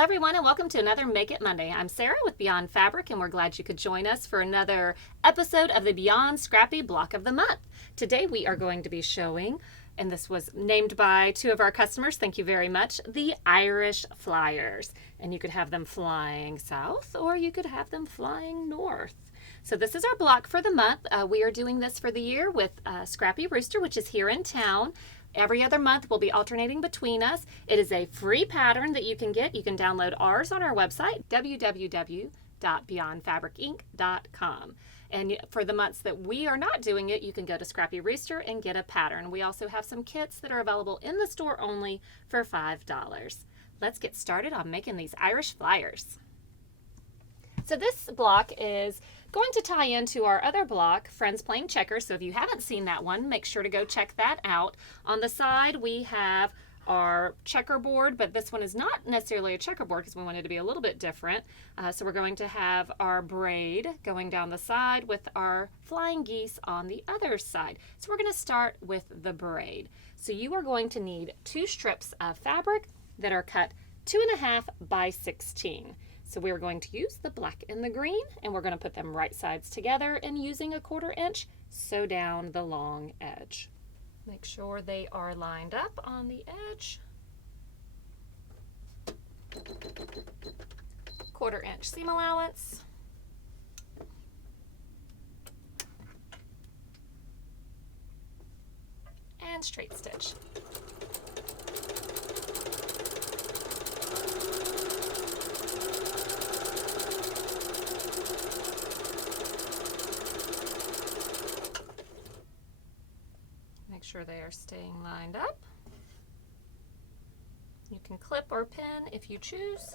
Hello everyone and welcome to another Make It Monday. I'm Sarah with Beyond Fabric and we're glad you could join us for another episode of the Beyond Scrappy Block of the Month. Today we are going to be showing, and this was named by two of our customers, thank you very much, the Irish Fliers. And you could have them flying south or you could have them flying north. So this is our block for the month. We are doing this for the year with Scrappy Rooster, which is here in town. Every other month we'll be alternating between us. It is a free pattern that you can get. You can download ours on our website, www.beyondfabricinc.com. And for the months that we are not doing it, you can go to Scrappy Rooster and get a pattern. We also have some kits that are available in the store only for $5. Let's get started on making these Irish Fliers. So this block is going to tie into our other block, Friends Playing Checkers. So if you haven't seen that one, make sure to go check that out. On the side, we have our checkerboard, but this one is not necessarily a checkerboard because we wanted to be a little bit different. So we're going to have our braid going down the side with our flying geese on the other side. So we're going to start with the braid. So you are going to need 2 strips of fabric that are cut 2.5 by 16. So we're going to use the black and the green, and we're going to put them right sides together and using a 1/4 inch, sew down the long edge. Make sure they are lined up on the edge. 1/4 inch seam allowance. And straight stitch. Make sure they are staying lined up. You can clip or pin if you choose.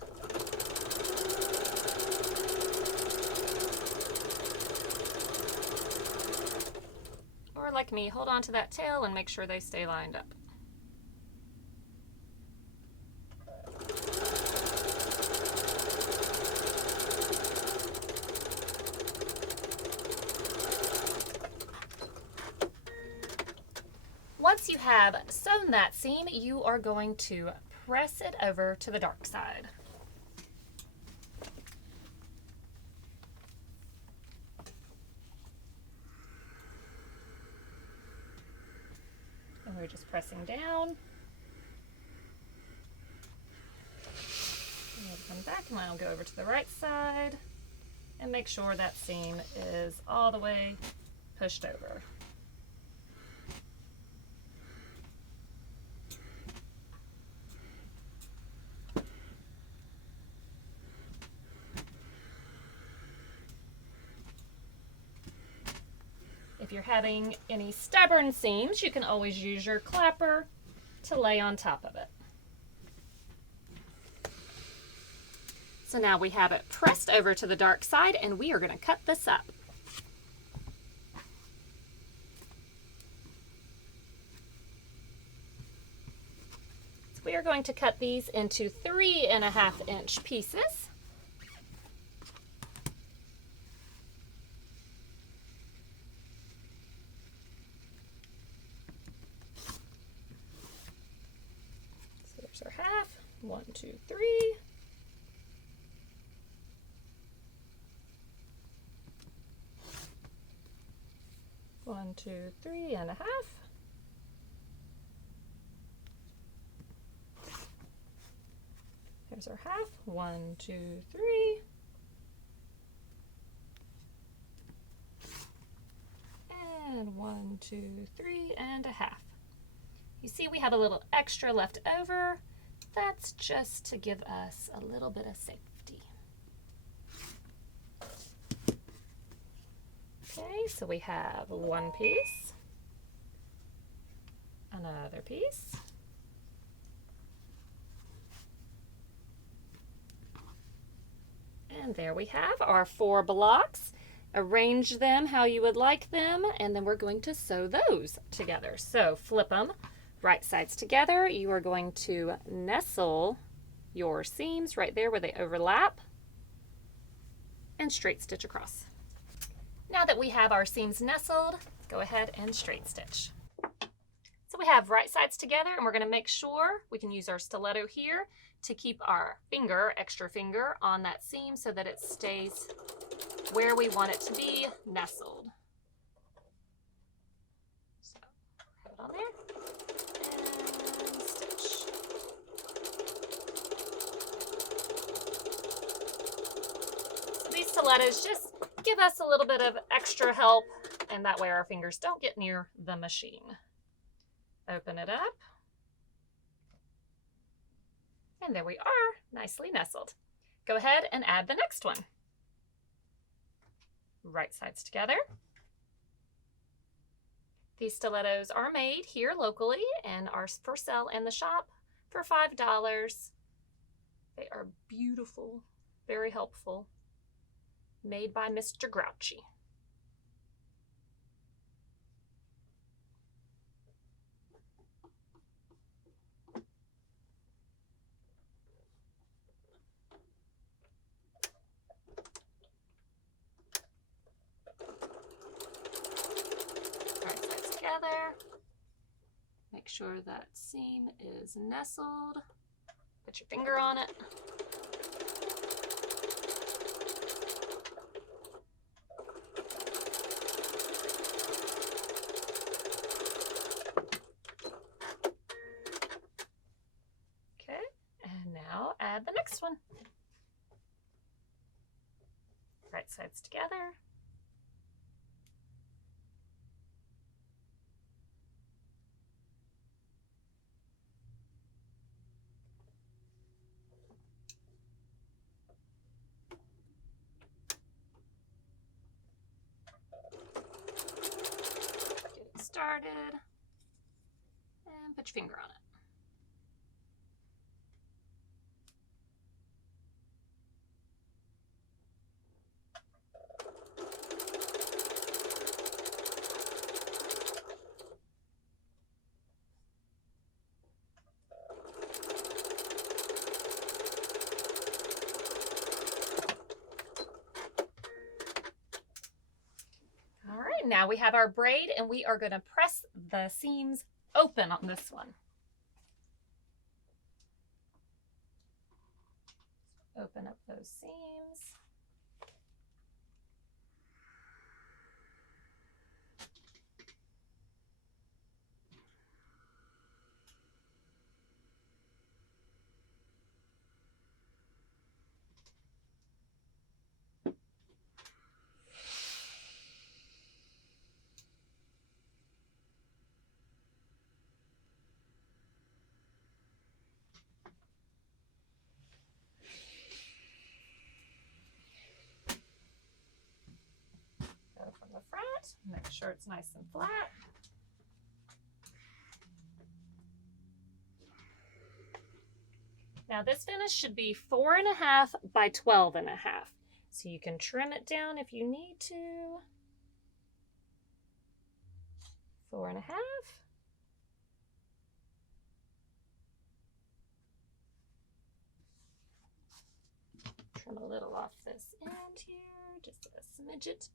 Or like me, hold on to that tail and make sure they stay lined up. Once you have sewn that seam, you are going to press it over to the dark side. And we're just pressing down. And we'll come back and I'll go over to the right side and make sure that seam is all the way pushed over. If you're having any stubborn seams, you can always use your clapper to lay on top of it. So now we have it pressed over to the dark side and we are going to cut this up. So we are going to cut these into 3.5 inch pieces. Our half, 1, 2, 3. One, 2, 3.5. There's our half, 1, 2, 3. And 1, 2, 3.5. You see we have a little extra left over. That's just to give us a little bit of safety. Okay, so we have one piece, another piece, and there we have our 4 blocks. Arrange them how you would like them, and then we're going to sew those together. So flip them right sides together. You are going to nestle your seams right there where they overlap and straight stitch across. Now that we have our seams nestled, go ahead and straight stitch. So we have right sides together and we're going to make sure we can use our stiletto here to keep our extra finger on that seam so that it stays where we want it to be, nestled. So have it on there and stitch. So these stilettos just give us a little bit of extra help, and that way our fingers don't get near the machine. Open it up. And there we are, nicely nestled. Go ahead and add the next one. Right sides together. These stilettos are made here locally and are for sale in the shop for $5. They are beautiful, very helpful, made by Mr. Grouchy. Make sure that seam is nestled. Put your finger on it. Okay, and now add the next one. Right sides together. Started, and put your finger on it. All right, now we have our braid, and we are going to press the seams open on this one. Open up those seams. From the front, make sure it's nice and flat. Now this finish should be 4.5 by 12.5. So you can trim it down if you need to. 4.5. Trim a little off this end here, just a smidget.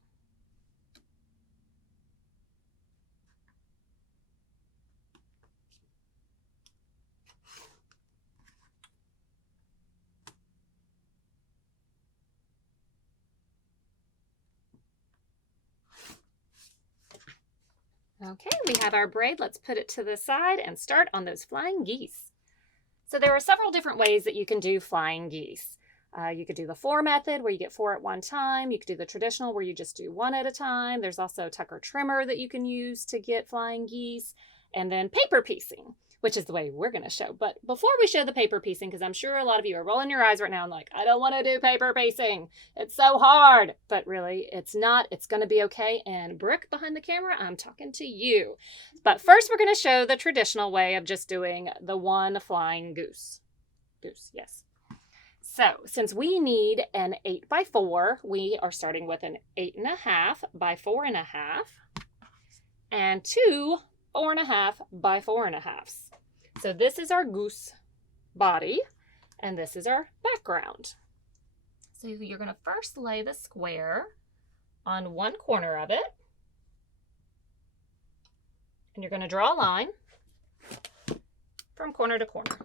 Okay, we have our braid. Let's put it to the side and start on those flying geese. So there are several different ways that you can do flying geese. You could do the 4 method where you get 4 at one time. You could do the traditional where you just do 1 at a time. There's also Tucker trimmer that you can use to get flying geese. And then paper piecing, which is the way we're going to show. But before we show the paper piecing, because I'm sure a lot of you are rolling your eyes right now and like, I don't want to do paper piecing. It's so hard. But really, it's not. It's going to be okay. And Brooke behind the camera, I'm talking to you. But first, we're going to show the traditional way of just doing the 1 flying goose. Goose, yes. So since we need an 8 by 4, we are starting with an 8.5 by 4.5 and 2 4.5 by 4.5. So this is our goose body, and this is our background. So you're going to first lay the square on one corner of it, and you're going to draw a line from corner to corner.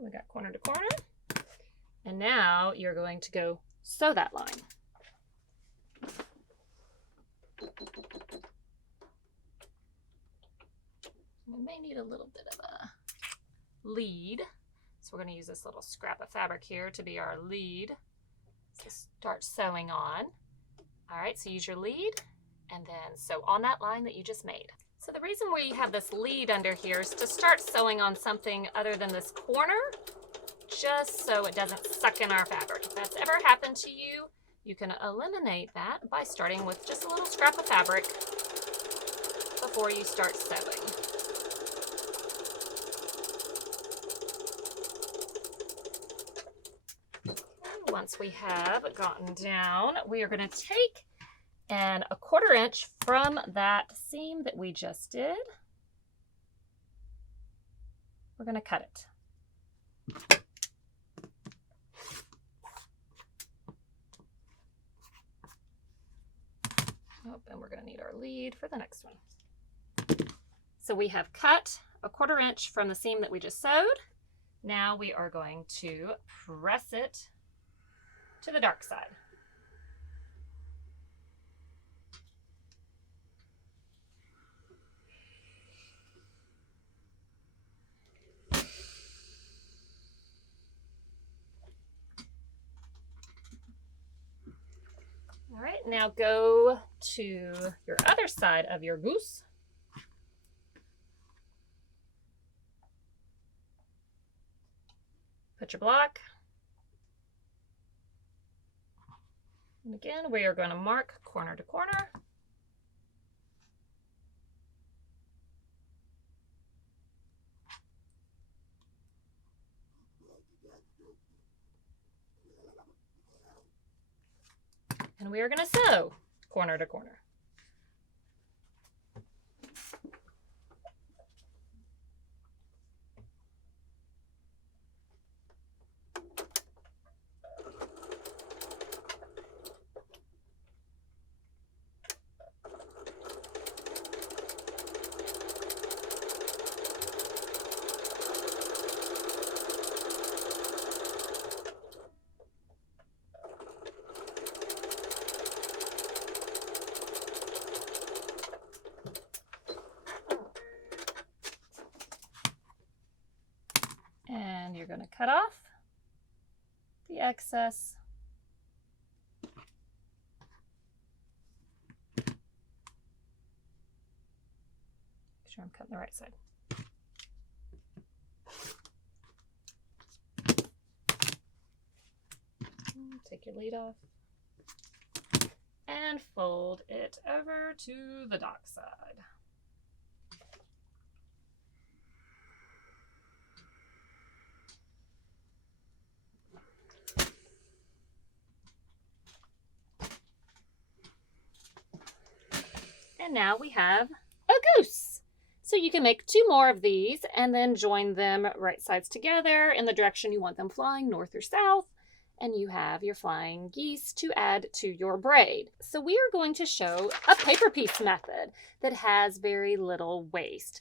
we got corner to corner. And now you're going to go sew that line. We may need a little bit of a lead. So we're going to use this little scrap of fabric here to be our lead. So start sewing on. All right, so use your lead and then sew on that line that you just made. So the reason we have this lead under here is to start sewing on something other than this corner, just so it doesn't suck in our fabric. If that's ever happened to you, you can eliminate that by starting with just a little scrap of fabric before you start sewing. Once we have gotten down, we are going to take and a 1/4 inch from that seam that we just did. We're going to cut it. Oh, and we're going to need our lead for the next one. So we have cut a 1/4 inch from the seam that we just sewed. Now we are going to press it to the dark side. All right, now go to your other side of your goose. Put your block. And again, we are going to mark corner to corner. And we are going to sew corner to corner. And you're going to cut off the excess. Make sure I'm cutting the right side. Take your lead off and fold it over to the dock side. And now we have a goose. So you can make 2 more of these and then join them right sides together in the direction you want them flying, north or south. And you have your flying geese to add to your braid. So we are going to show a paper piece method that has very little waste.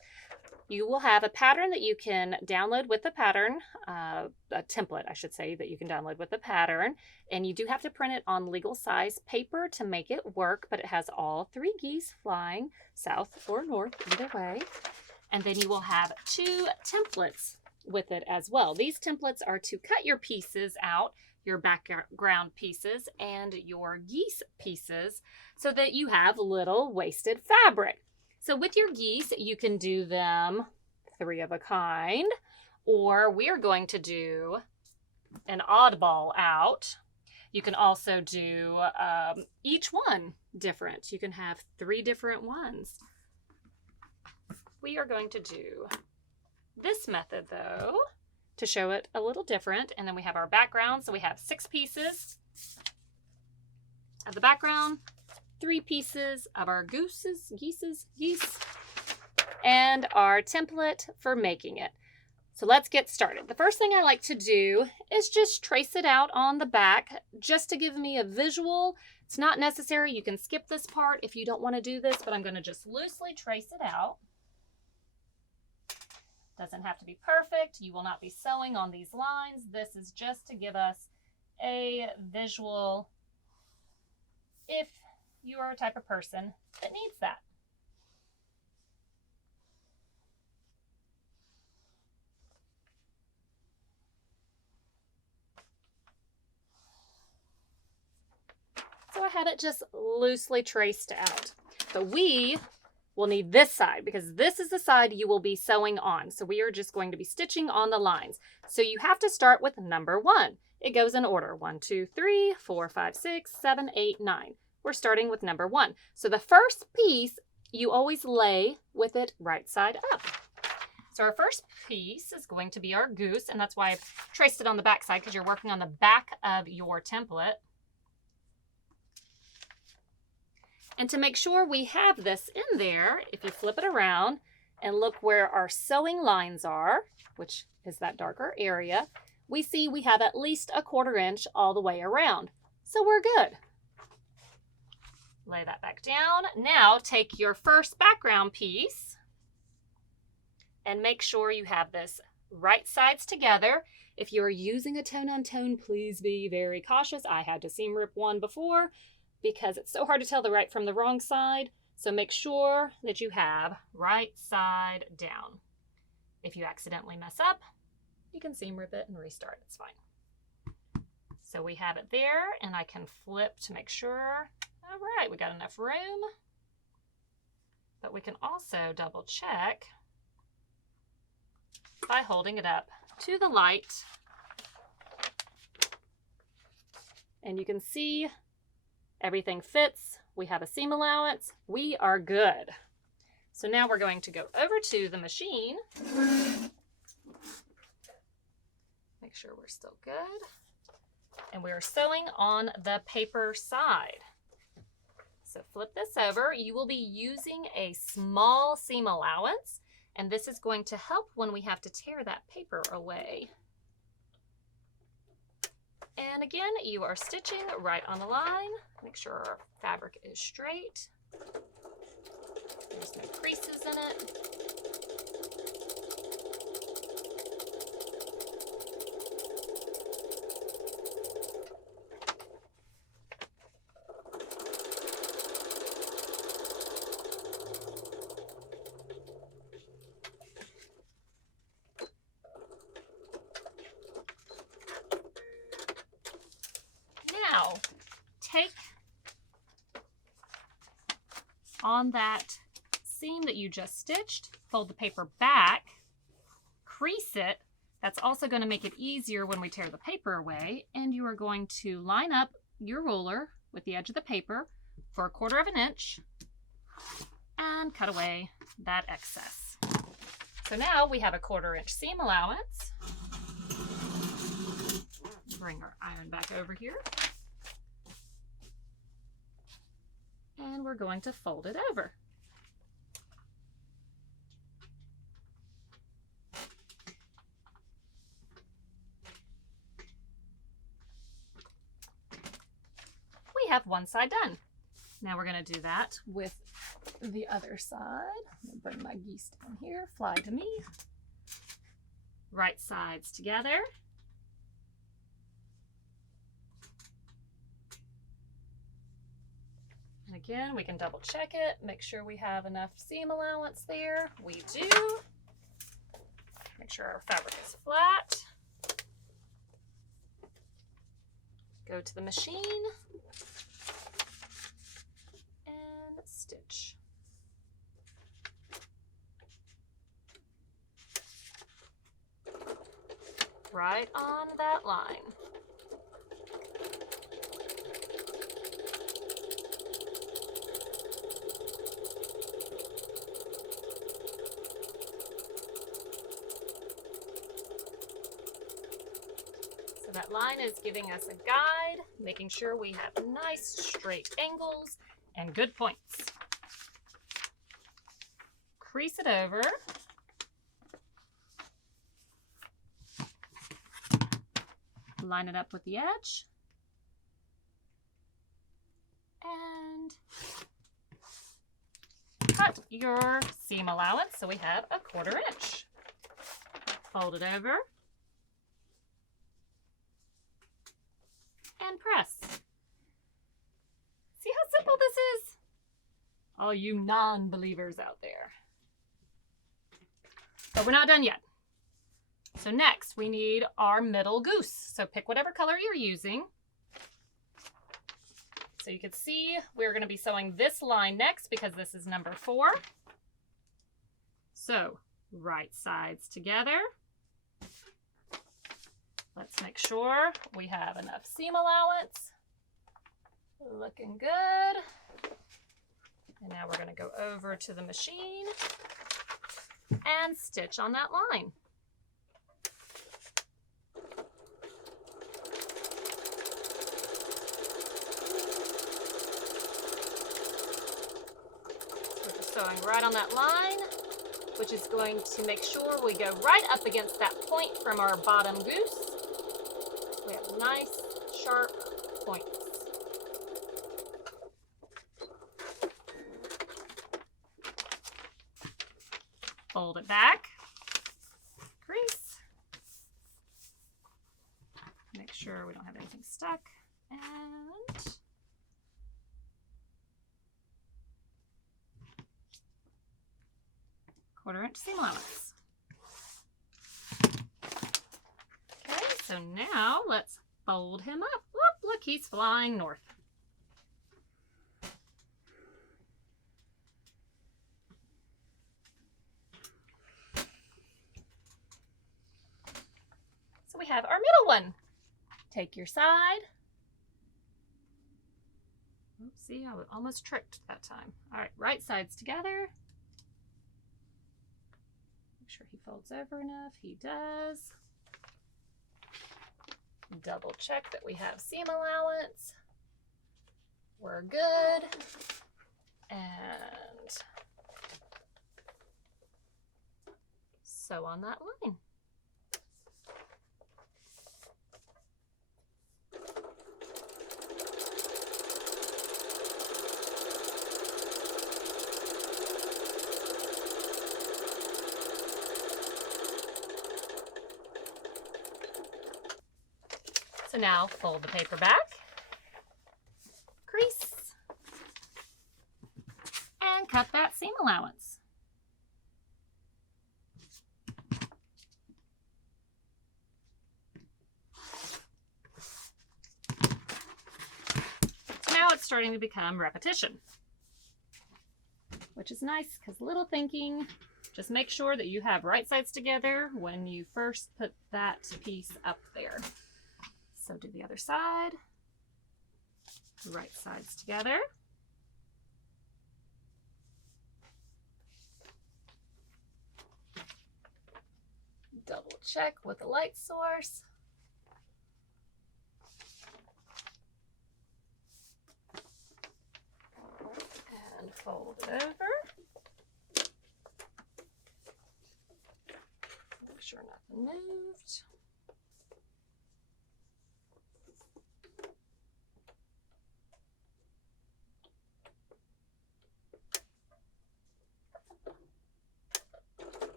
You will have a pattern that you can download with the pattern, a template, I should say, that you can download with the pattern. And you do have to print it on legal size paper to make it work, but it has all 3 geese flying south or north, either way. And then you will have 2 templates with it as well. These templates are to cut your pieces out, your background pieces and your geese pieces, so that you have little wasted fabric. So with your geese, you can do them 3 of a kind, or we are going to do an oddball out. You can also do each one different. You can have 3 different ones. We are going to do this method though, to show it a little different. And then we have our background. So we have 6 pieces of the background, 3 pieces of our geese, and our template for making it. So let's get started. The first thing I like to do is just trace it out on the back just to give me a visual. It's not necessary. You can skip this part if you don't want to do this, but I'm going to just loosely trace it out. Doesn't have to be perfect. You will not be sewing on these lines. This is just to give us a visual if you are a type of person that needs that. So I had it just loosely traced out. But we will need this side because this is the side you will be sewing on. So we are just going to be stitching on the lines. So you have to start with number 1. It goes in order 1, 2, 3, 4, 5, 6, 7, 8, 9. We're starting with number 1. So the first piece you always lay with it right side up. So our first piece is going to be our goose, and that's why I've traced it on the back side because you're working on the back of your template. And to make sure we have this in there, if you flip it around and look where our sewing lines are, which is that darker area, we see we have at least a 1/4 inch all the way around. So we're good. Lay that back down. Now take your first background piece and make sure you have this right sides together. If you're using a tone-on-tone, please be very cautious. I had to seam rip one before, because it's so hard to tell the right from the wrong side. So make sure that you have right side down. If you accidentally mess up, you can seam rip it and restart. It's fine. So we have it there, and I can flip to make sure. All right, we got enough room. But we can also double check by holding it up to the light. And you can see everything fits. We have a seam allowance. We are good. So now we're going to go over to the machine. Make sure we're still good. And we're sewing on the paper side. So flip this over. You will be using a small seam allowance, and this is going to help when we have to tear that paper away. And again, you are stitching right on the line. Make sure our fabric is straight. There's no creases in it. Now, take on that seam that you just stitched, fold the paper back, crease it. That's also going to make it easier when we tear the paper away. And you are going to line up your ruler with the edge of the paper for a 1/4 inch and cut away that excess. So now we have a 1/4 inch seam allowance. Bring our iron back over here. And we're going to fold it over. We have one side done. Now we're going to do that with the other side. I'm going to bring my geese down here. Fly to me. Right sides together. And again, we can double check it, make sure we have enough seam allowance there. We do. Make sure our fabric is flat. Go to the machine and stitch. Right on that line. So that line is giving us a guide, making sure we have nice straight angles and good points. Crease it over. Line it up with the edge. And cut your seam allowance so we have a 1/4 inch. Fold it over. And press. See how simple this is? All you non-believers out there. But we're not done yet. So next we need our middle goose. So pick whatever color you're using. So you can see we're going to be sewing this line next because this is number 4. So right sides together. Let's make sure we have enough seam allowance. Looking good. And now we're going to go over to the machine and stitch on that line. So we're just sewing right on that line, which is going to make sure we go right up against that point from our bottom goose. We have nice, sharp points. Fold it back, crease, make sure we don't have anything stuck, and quarter-inch seam allowance. Okay, so now let's fold him up. Whoop, look, he's flying north. So we have our middle one. Take your side. Oops, see, I was almost tricked that time. All right, right sides together. Make sure he folds over enough. He does. Double check that we have seam allowance. We're good. And sew on that line. So now fold the paper back, crease, and cut that seam allowance. So now it's starting to become repetition, which is nice because little thinking. Just make sure that you have right sides together when you first put that piece up there. So do the other side, right sides together. Double check with the light source. And fold it over. Make sure nothing moved.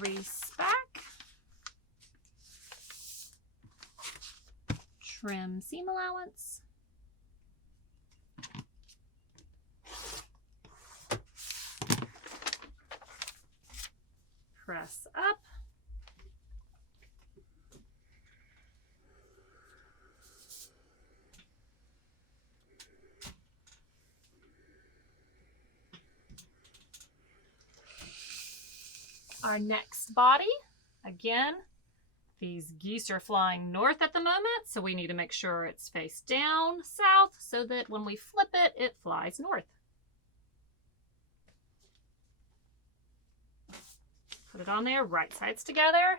Crease back, trim seam allowance, press up, our next body. Again, these geese are flying north at the moment, so we need to make sure it's face down south so that when we flip it, it flies north. Put it on there, right sides together.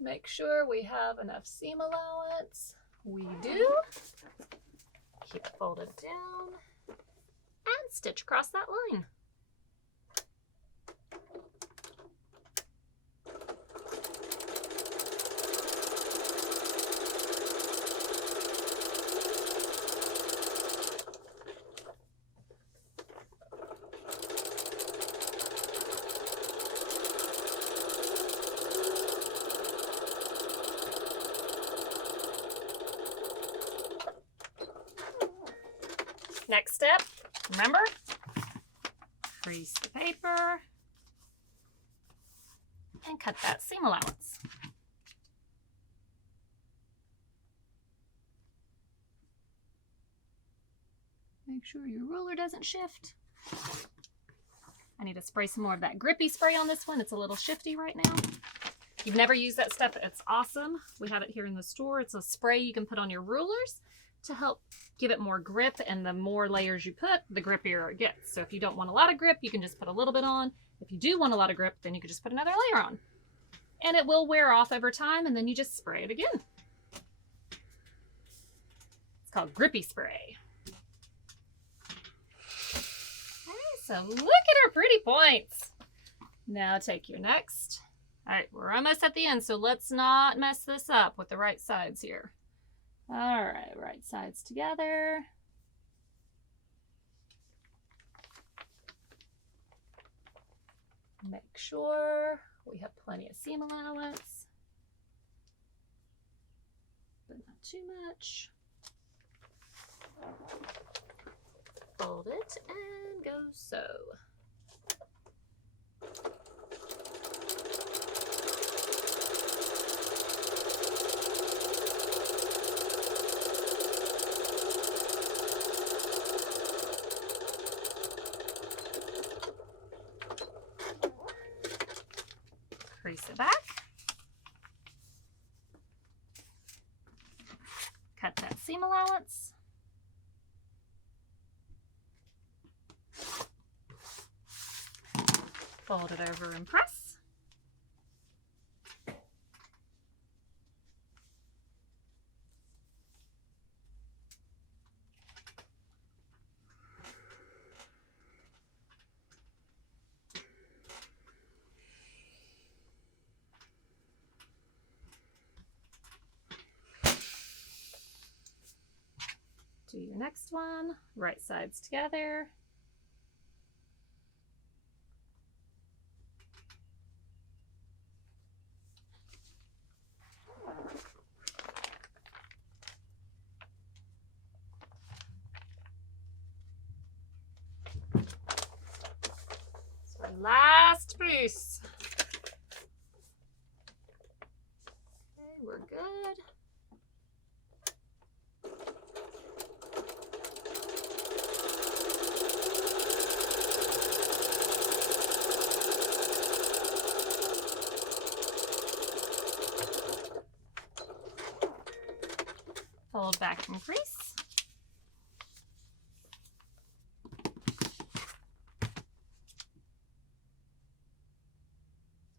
Make sure we have enough seam allowance. We do. Keep it folded down and stitch across that line. Next step, remember, crease the paper and cut that seam allowance. Make sure your ruler doesn't shift. I need to spray some more of that grippy spray on this one. It's a little shifty right now. If you've never used that stuff, it's awesome. We have it here in the store. It's a spray you can put on your rulers to help give it more grip, and the more layers you put, the grippier it gets. So if you don't want a lot of grip, you can just put a little bit on. If you do want a lot of grip, then you can just put another layer on. And it will wear off over time, and then you just spray it again. It's called grippy spray. Okay, so look at our pretty points. Now take your next. All right, we're almost at the end, so let's not mess this up with the right sides here. All right, right sides together. Make sure we have plenty of seam allowance, but not too much. Fold it and go sew. Crease it back. Cut that seam allowance. Fold it over and press. Do your next one, right sides together. So last piece. Okay, we're good. Fold back and crease.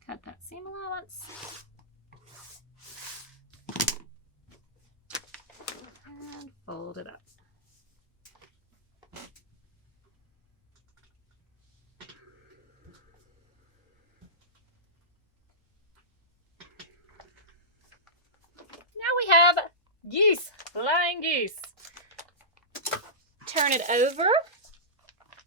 Cut that seam allowance. And fold it up. Now we have geese. Flying geese. Turn it over,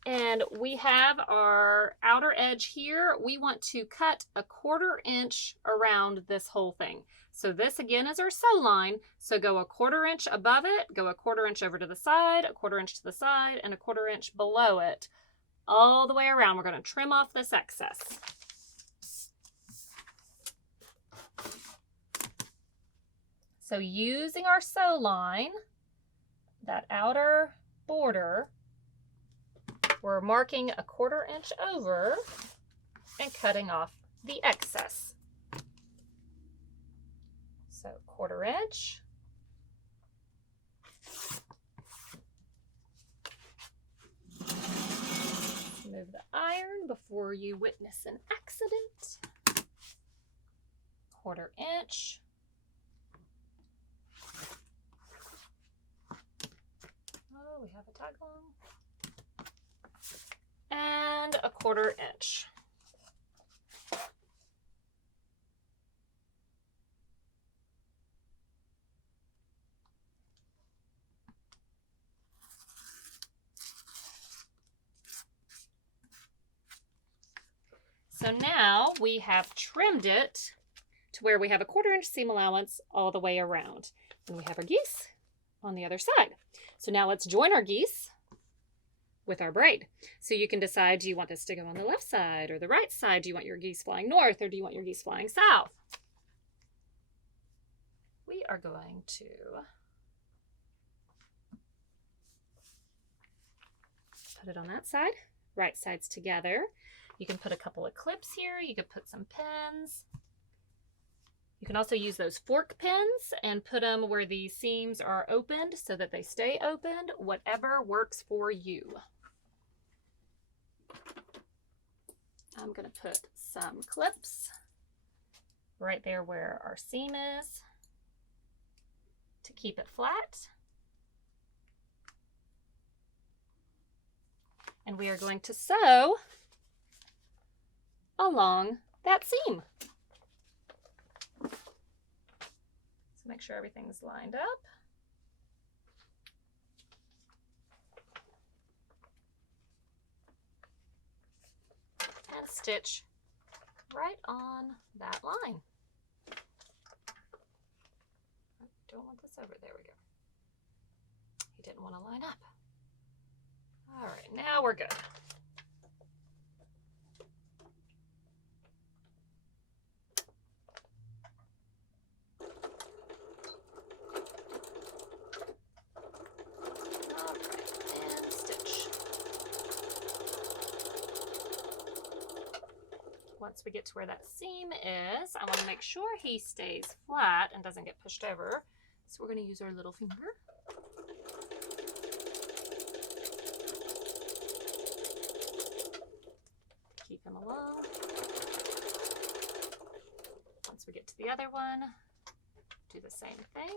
and we have our outer edge here. We want to cut 1/4 inch around this whole thing. So this again is our sew line. So go 1/4 inch above it, go 1/4 inch over to the side, 1/4 inch to the side, and 1/4 inch below it, all the way around. We're going to trim off this excess. So using our sew line, that outer border, we're marking 1/4 inch over and cutting off the excess. So 1/4 inch. Move the iron before you witness an accident. 1/4 inch. Oh, we have a tag along. And 1/4 inch. So now we have trimmed it to where we have 1/4 inch seam allowance all the way around. And we have our geese on the other side. So now let's join our geese with our braid. So you can decide, do you want this to go on the left side or the right side? Do you want your geese flying north or do you want your geese flying south? We are going to put it on that side, right sides together. You can put a couple of clips here. You could put some pins. You can also use those fork pins and put them where the seams are opened so that they stay opened, whatever works for you. I'm going to put some clips right there where our seam is to keep it flat. And we are going to sew along that seam. So make sure everything's lined up. And stitch right on that line. I don't want this over. There we go. He didn't want to line up. All right, now we're good. All right, and stitch. Once we get to where that seam is, I want to make sure he stays flat and doesn't get pushed over. So we're going to use our little finger. Keep him along. Once we get to the other one, do the same thing.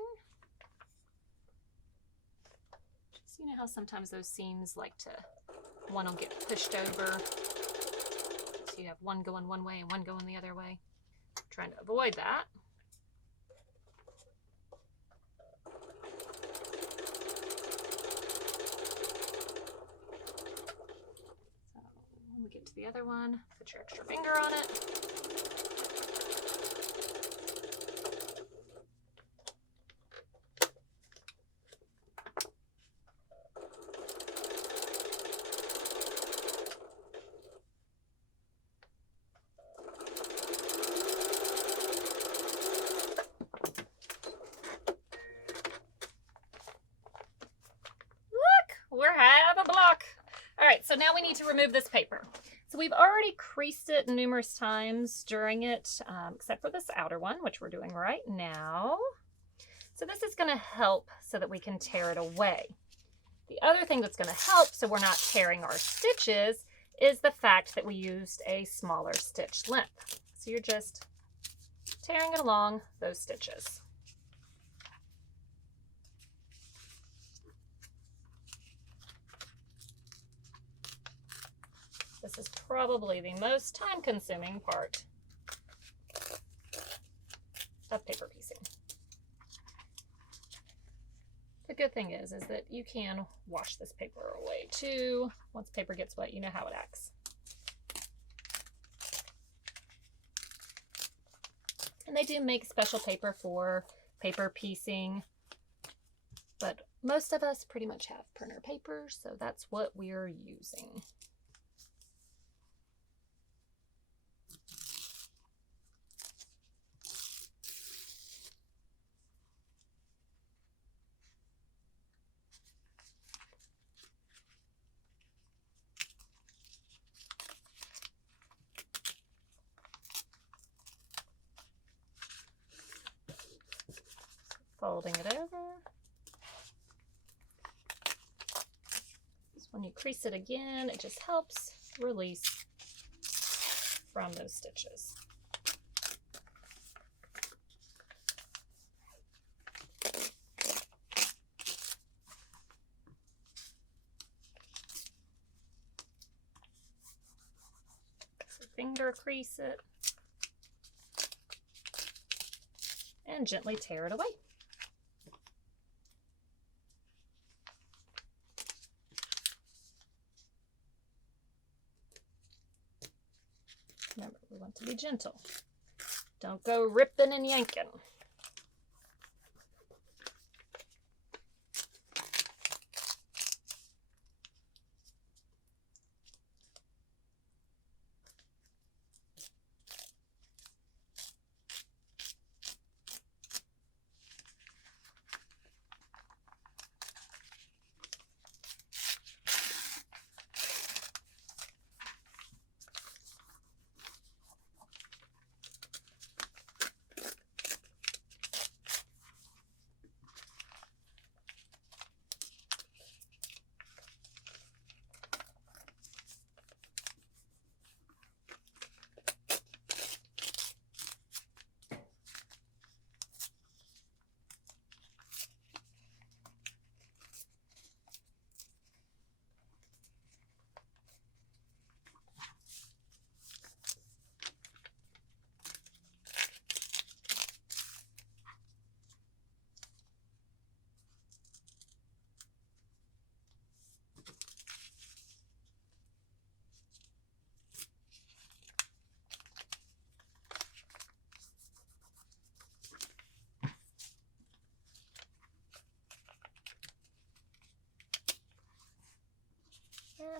Just, you know how sometimes those seams like to, one will get pushed over. So you have one going one way and one going the other way. I'm trying to avoid that. Get to the other one, put your extra finger on it. Look, we have a block. All right, so now we need to remove this paper. So we've already creased it numerous times during it, except for this outer one, which we're doing right now. So this is going to help so that we can tear it away. The other thing that's going to help so we're not tearing our stitches is the fact that we used a smaller stitch length. So you're just tearing it along those stitches. This is probably the most time-consuming part of paper piecing. The good thing is that you can wash this paper away too. Once paper gets wet, you know how it acts. And they do make special paper for paper piecing, but most of us pretty much have printer paper, so that's what we're using. Folding it over. So when you crease it again, it just helps release from those stitches. So finger crease it and gently tear it away. Remember, we want to be gentle. Don't go ripping and yanking.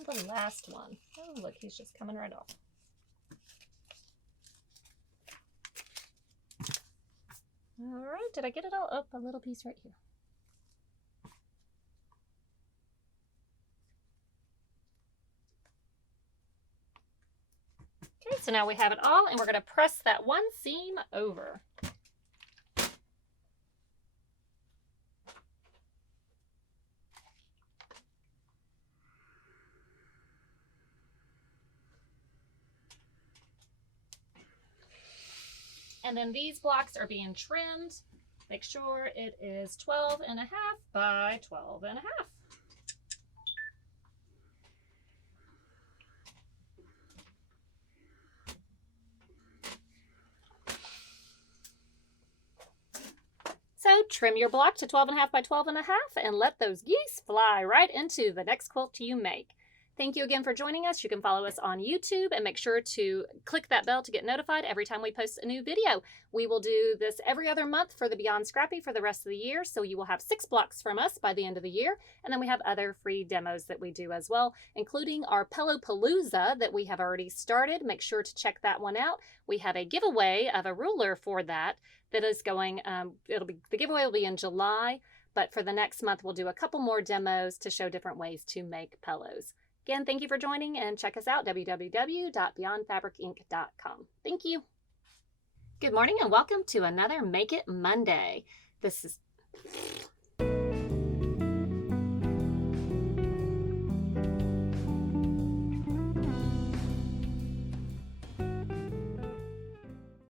And the last one. Oh, look, he's just coming right off. All right, did I get it all? Oh, a little piece right here. Okay, so now we have it all, and we're going to press that one seam over. And then these blocks are being trimmed. Make sure it is 12 and a half by 12 and a half. So trim your block to 12 and a half by 12 and a half and let those geese fly right into the next quilt you make. Thank you again for joining us. You can follow us on YouTube and make sure to click that bell to get notified every time we post a new video. We will do this every other month for the Beyond Scrappy for the rest of the year, so you will have 6 blocks from us by the end of the year. And then we have other free demos that we do as well, including our Pellopalooza that we have already started. Make sure to check that one out. We have a giveaway of a ruler for that is going, the giveaway will be in July, but for the next month we'll do a couple more demos to show different ways to make pillows. Again, thank you for joining, and check us out, www.beyondfabricinc.com. Thank you. Good morning and welcome to another Make It Monday. This is